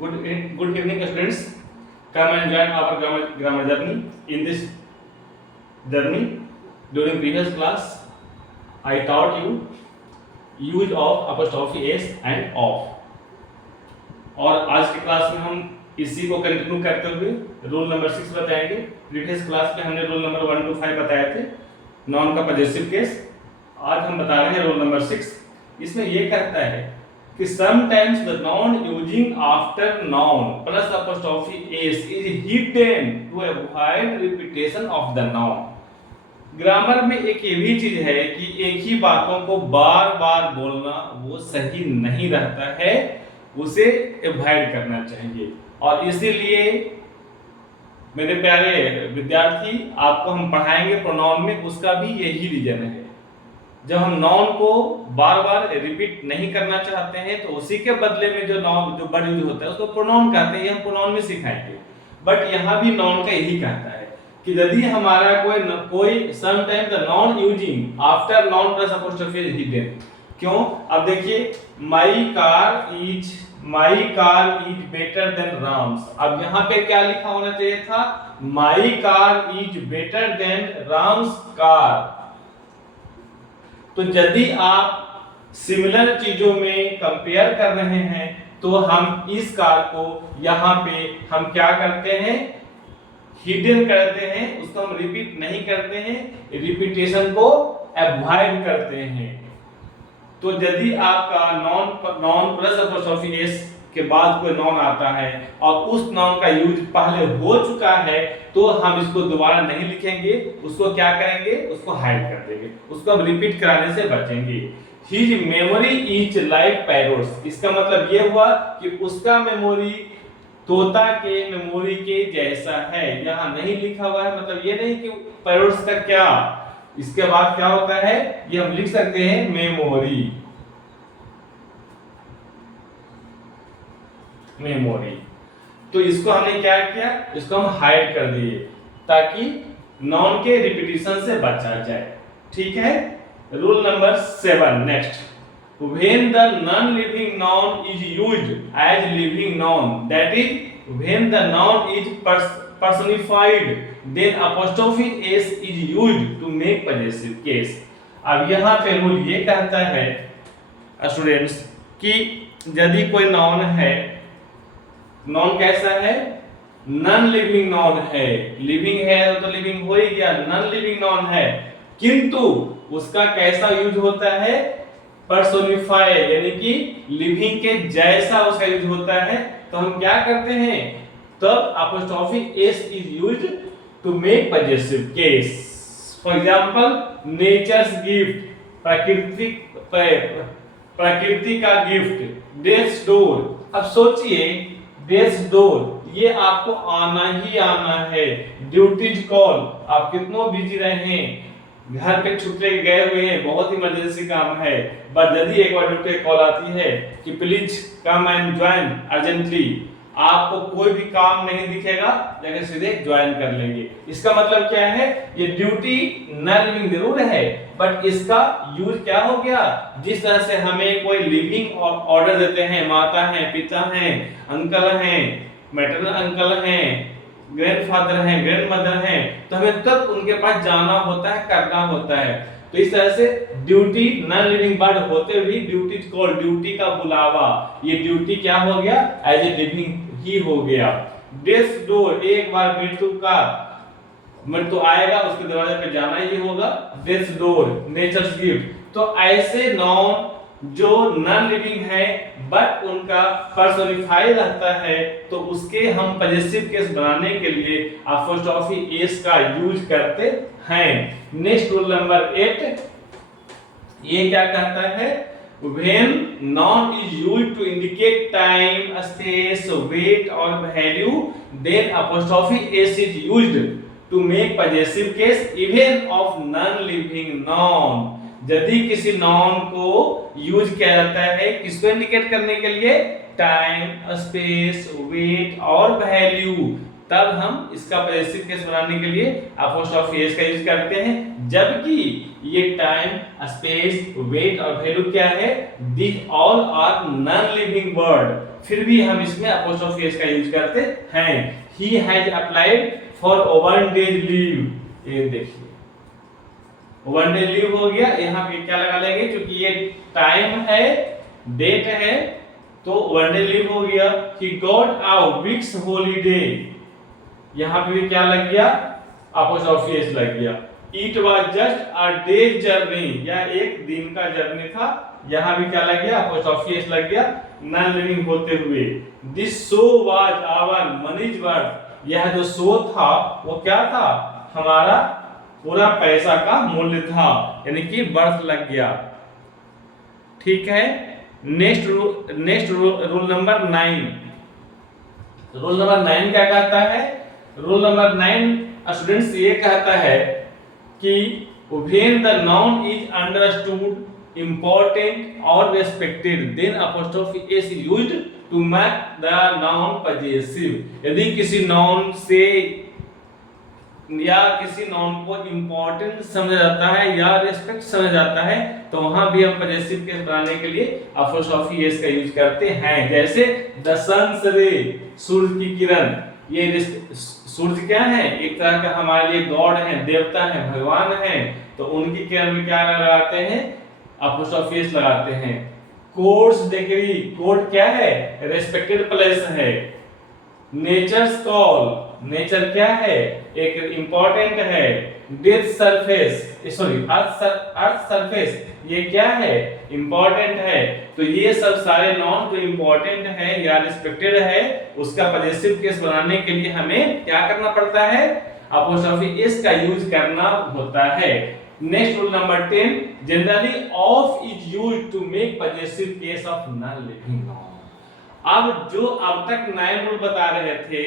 Good evening, students. Come and join our grammar journey. In this journey, during previous class, I taught you use of apostrophe s and of. और आज की class में हम इसी को continue करते हुए रूल नंबर 6 बताएंगे। प्रीवियस क्लास में हमने रूल नंबर 1 to 5 बताए थे, नॉन का पॉजेसिव केस। आज हम बता रहे हैं रूल नंबर 6। इसमें ये कहता है कि sometimes the noun using after noun plus apostrophe s is hidden to avoid repetition of the noun। Grammar में एक ये भी चीज है कि एक ही बातों को बार बार बोलना वो सही नहीं रहता है, उसे अवॉइड करना चाहिए। और इसीलिए मेरे प्यारे विद्यार्थी, आपको हम पढ़ाएंगे प्रोनाउन में, उसका भी यही रीजन है। जब हम नाउन को बार बार रिपीट नहीं करना चाहते हैं तो उसी के बदले में जो वर्ड यूज होता है उसको प्रोनाउन कहते हैं। ये हम प्रोनाउन में सिखाएंगे। बट यहाँ भी नाउन का यही कहता है कि यदि हमारा कोई sometime the noun using after noun plus apostrophe is hidden. क्यों? अब देखिए, my car is better than Ram's. अब यहाँ पे क्या लिखा होना चाहिए था? My car is better than Ram's car. तो यदि आप सिमिलर चीजों में कंपेयर कर रहे हैं तो हम इस कार को यहाँ पे हम क्या करते हैं? हिडन करते हैं, उसको हम रिपीट नहीं करते हैं, रिपीटेशन को अवॉइड करते हैं। तो यदि आपका नॉन प्लस अपोस्ट्रोफी एस के बाद कोई नॉन आता है और उस नॉन का यूज पहले हो चुका है तो हम इसको दोबारा नहीं लिखेंगे, उसको क्या करेंगे? उसको हाइड कर देंगे, उसको हम रिपीट कराने से बचेंगे। His memory is like parrots। इसका मतलब ये हुआ कि उसका मेमोरी तोता के मेमोरी के जैसा है। यहाँ नहीं लिखा हुआ है, मतलब ये नहीं कि पैरोट्स का क्या, इसके बाद क्या होता है ये हम लिख सकते हैं मेमोरी। तो इसको हमने क्या किया? इसको हम हाइड कर दिए ताकि नॉन के रिपीटिशन से बचा जाए। ठीक है। Rule number 7 next. When the non-living noun is used as living noun, that is when the noun is personified, then apostrophe s is used to make possessive case। अब यहाँ पे रूल ये कहता है स्टूडेंट्स कि यदि कोई नाउन है, नाउन कैसा है? नॉन लिविंग नाउन है। लिविंग है तो लिविंग हो ही गया, नॉन लिविंग नाउन है, किंतु उसका कैसा यूज होता है? पर्सोनिफाई, यानी कि लिविंग के जैसा उसका यूज होता है। तो हम क्या करते हैं? तब apostrophe S is used to make possessive case. For example, nature's gift, प्रकृति का गिफ्ट, डेथ्स डोर। अब सोचिए, डेथ्स डोर ये आपको आना ही आना है। ड्यूटीज कॉल, आप कितनों बिजी रहे, घर पे छुट्टी गए हुए हैं, बहुत इमरजेंसी काम है, बट यदि एक बार ड्यूटी कॉल आती है कि please come and join urgently, आपको कोई भी काम नहीं दिखेगा, जाके सीधे ज्वाइन कर लेंगे। इसका मतलब क्या है? ये ड्यूटी नॉन लिविंग जरूर है, बट इसका यूज क्या हो गया? जिस तरह से हमें कोई लिविंग ऑर्डर देते हैं, माता हैं, पिता हैं, अंकल हैं, मैटरनल अंकल हैं, ग्रैंडफादर हैं, ग्रैंडमदर हैं, तो हमें तब उनके पास जाना होता है, करना होता है। तो इस तरह से ड्यूटी नॉन लिविंग वर्ड होते हुए ड्यूटी कॉल, ड्यूटी का बुलावा, ये ड्यूटी क्या हो गया? एज ए लिविंग ही हो गया। डेथ डोर, एक बार मृत्यु आएगा, उसके दरवाजे पे जाना ही होगा। Death door, nature's gift. तो ऐसे नाउन जो नॉन लिविंग है बट उनका पर्सोनिफाई रहता है, तो उसके हम पॉजेसिव केस बनाने के लिए अपोस्ट्रोफी एस का यूज करते हैं। नेक्स्ट रूल नंबर 8, ये क्या कहता है? When noun is used to indicate time, space, weight or value, then apostrophe s is used to make possessive case even of non-living noun। यदि किसी नाउन को यूज किया जाता है किसको इंडिकेट करने के लिए? टाइम, स्पेस, वेट और वैल्यू, तब हम इसका पॉजेसिव केस बनाने के लिए अपोस्ट्रोफी एस का यूज करते हैं, जबकि ये टाइम, स्पेस, वेट और वैल्यू क्या है, this all are non living word, फिर भी हम इसमें अपोस्ट्रोफी एस का यूज करते हैं। He has applied for 1 day leave, ये देखिए 1 डे लीव हो गया, यहाँ पे क्या लगा लेंगे, क्योंकि ये टाइम है, डेट है, तो 1 डे लीव हो गया। He got a weeks holiday, यहाँ पे भी क्या लग गया, अपोस्ट्रोफी एस लग गया। It was just a day journey, यह एक दिन का जर्नी था, यहाँ भी क्या लग गया, अपोस्ट्रोफी एस लग गया नॉन लिविंग होते हुए। This show was our money's worth, यह जो शो था वो क्या था, हमारा पूरा पैसा का मूल्य था, यानी कि वर्थ लग गया। ठीक है, next rule number 9। Rule number 9 क्या कहता है, रूल नंबर 9 स्टूडेंट्स ये कहता है कि when the noun is understood, important or respected, then apostrophe s is used to make the noun possessive। यदि किसी नाउन से या किसी नाउन को इम्पोर्टेंट समझा जाता है या रिस्पेक्ट समझा जाता है, तो वहां भी हम पॉजेसिव केस बनाने के लिए अपोस्ट्रोफी एस का यूज करते हैं। जैसे द सन्स रे, सूरज की किरण, ये सूरज क्या है, एक तरह का हमारे लिए गॉड है, देवता है, भगवान है, तो उनकी किरण में क्या लगाते हैं, अपोस्ट्रोफी एस लगाते हैं। कोर्स डिग्री, कोर्ट क्या है, रेस्पेक्टेड प्लेस है। नेचर्स कॉल, नेचर क्या है, एक इंपॉर्टेंट है। Death surface, sorry earth surface, ये क्या है, इंपॉर्टेंट है। तो ये सब सारे नॉन जो इंपॉर्टेंट है या रिस्पेक्टेड है, उसका पॉजेसिव केस बनाने के लिए हमें क्या करना पड़ता है, अपोस्ट्रोफी एस का यूज करना होता है। Next rule number 10, generally of is used to make possessive case of non living noun. अब जो अब तक 9 रूल बता रहे थे,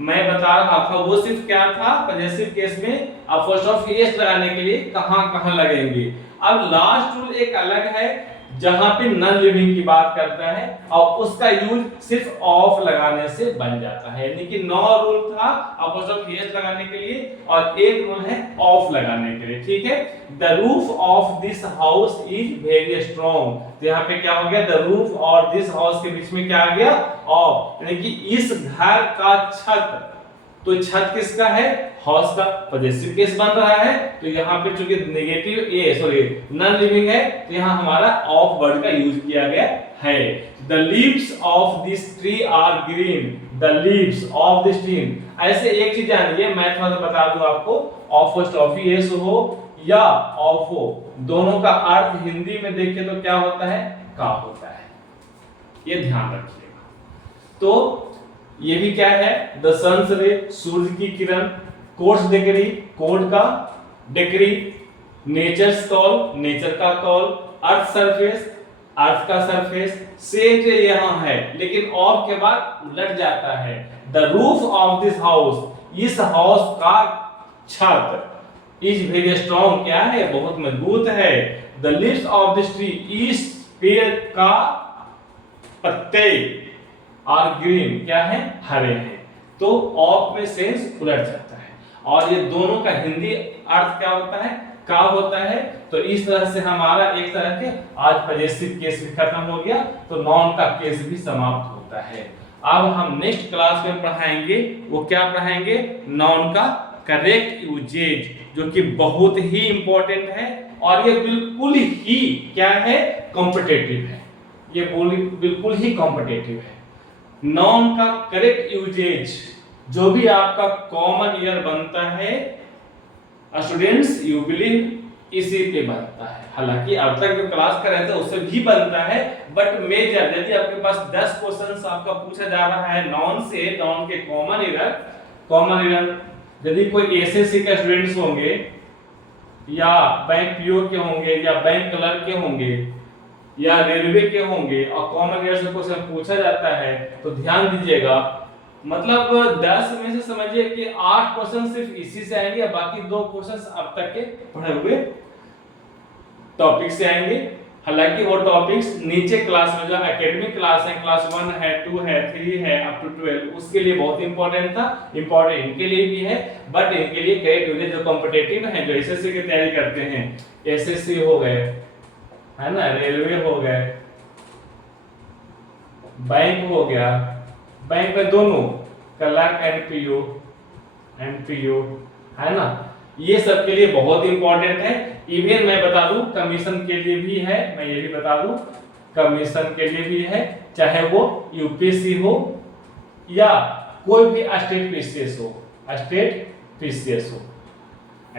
मैं बता रहा था, वो सिर्फ क्या था, पॉजेसिव केस में अपोस्ट्रोफी एस लगाने के लिए कहां-कहां लगेंगे। अब लास्ट रूल एक अलग है, जहां पे नॉन लिविंग की बात करता है और उसका यूज सिर्फ ऑफ लगाने से बन जाता है, यानी कि 9 रूल था अपोस्ट्रोफी एस लगाने के लिए और एक रूल है ऑफ लगाने के लिए। ठीक है, the roof of this house is very strong, तो यहाँ पे क्या हो गया, द रूफ और दिस हाउस के बीच में क्या आ गया, ऑफ, यानी कि इस घर का छत, तो छत किसका है, हाउस का, पॉजेसिव केस बन रहा है। तो यहाँ पे चूंकि नेगेटिव नॉन लिविंग है, तो यहाँ हमारा ऑफ वर्ड का यूज किया गया है। The leaves of this tree are green, the leaves of this tree, ऐसे एक चीज जानिए, मैं थोड़ा सा बता दूं आपको, अपोस्ट्रोफी एस हो या ऑफ हो, दोनों का अर्थ हिंदी में देखें तो क्या होता है, का होता है, ये ध्यान रखिएगा। तो ये भी क्या है, द सन्स रे, सूरज की किरण, कोर्स डिग्री, कोड का डिग्री, नेचर्स कॉल, नेचर का कॉल, अर्थ सरफेस, अर्थ का सरफेस, सेम से यहां है, लेकिन ऑफ के बाद उलट जाता है। The roof of this house, इस हाउस का छत, इज वेरी स्ट्रॉन्ग, क्या है, बहुत मजबूत है। The leaves of this tree, इस पेड़ का पत्ते और ग्रीन, क्या है, हरे हैं। तो ऑफ में सेंस उलट जाता है और ये दोनों का हिंदी अर्थ क्या होता है, का होता है। तो इस तरह से हमारा एक तरह के आज पॉजेसिव केस भी खत्म हो गया, तो नॉन का केस भी समाप्त होता है। अब हम नेक्स्ट क्लास में पढ़ाएंगे, वो क्या पढ़ाएंगे, नॉन का करेक्ट यूजेज, जो कि बहुत ही इंपॉर्टेंट है और ये बिल्कुल ही क्या है, कॉम्पिटिटिव है, ये बिल्कुल ही कॉम्पिटिटिव है। नाउन का करेक्ट यूजेज जो भी आपका कॉमन ईयर बनता है स्टूडेंट्स, यू बिलीव इसी पे बनता है। हालांकि अब तक जो क्लास कर रहे थे उससे भी बनता है, बट मेजर यदि आपके पास 10 क्वेश्चंस आपका पूछा जा रहा है नाउन से, नाउन के कॉमन ईयर यदि कोई एसएससी के स्टूडेंट्स होंगे या बैंक पीओ के होंगे या बैंक क्लर्क के होंगे या रेलवे के होंगे और कॉमन ईयर से क्वेश्चन पूछा जाता है, तो ध्यान दीजिएगा, मतलब 10 में से समझिए कि 8 क्वेश्चन सिर्फ इसी से आएंगे, बाकी 2 क्वेश्चन अब तक के पढ़े हुए टॉपिक से आएंगे। हालांकि वो टॉपिक्स नीचे क्लास में जो एकेडमिक क्लास है, क्लास 1 है, 2 है, 3 है, अप टू 12, उसके लिए बहुत इंपॉर्टेंट था, इंपॉर्टेंट इनके लिए भी है, बट इनके लिए करेक्ट यूजेज जो कॉम्पिटिटिव है, जो एसएससी की तैयारी करते हैं, एसएससी हो गए, है ना, रेलवे हो गए, बैंक हो गया, बैंक में दोनों क्लर्क एनपीयू, है ना, ये सब के लिए बहुत इंपॉर्टेंट है। इवन मैं बता दूं कमीशन के लिए भी है, मैं ये भी बता दूं कमीशन के लिए भी है, चाहे वो यूपीएससी हो या कोई भी स्टेट पीसीएस हो, स्टेट पीसीएस हो।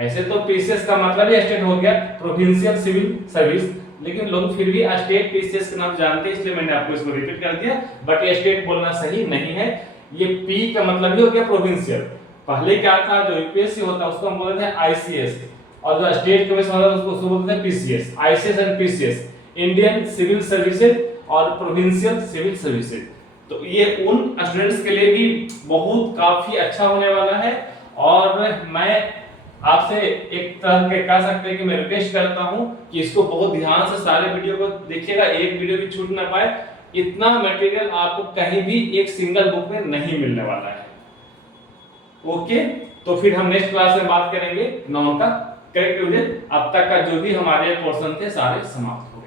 ऐसे तो पीसीएस का मतलब ही स्टेट हो गया, प्रोविंशियल सिविल सर्विस, लेकिन लोग फिर भी स्टेट पीसीएस के नाम जानते हैं, इसलिए मैंने आपको इसको रिपीट कर दिया, बट ये स्टेट बोलना सही नहीं है। ये पी का मतलब ही हो गया प्रोविंशियल। पहले क्या था, जो यूपीएससी होता है उसको हम बोलते हैं आईसीएस, और जो स्टेट कमीशन होता है उसको बोलते हैं PCS. ICS and PCS, Indian civil services और प्रोविंशियल सिविल सर्विसेज। तो ये उन स्टूडेंट्स के लिए भी बहुत काफी अच्छा होने वाला है, और मैं आपसे एक तरह के कह सकते हैं कि मैं रिक्वेस्ट करता हूं कि इसको बहुत ध्यान से सारे वीडियो को देखिएगा, एक वीडियो भी छूट ना पाए। इतना मटेरियल आपको कहीं भी एक सिंगल बुक में नहीं मिलने वाला है। ओके, तो फिर हम नेक्स्ट क्लास में बात करेंगे नाउन का करेक्ट यूजेज। अब तक का जो भी हमारे पोर्शन थे सारे समाप्त हो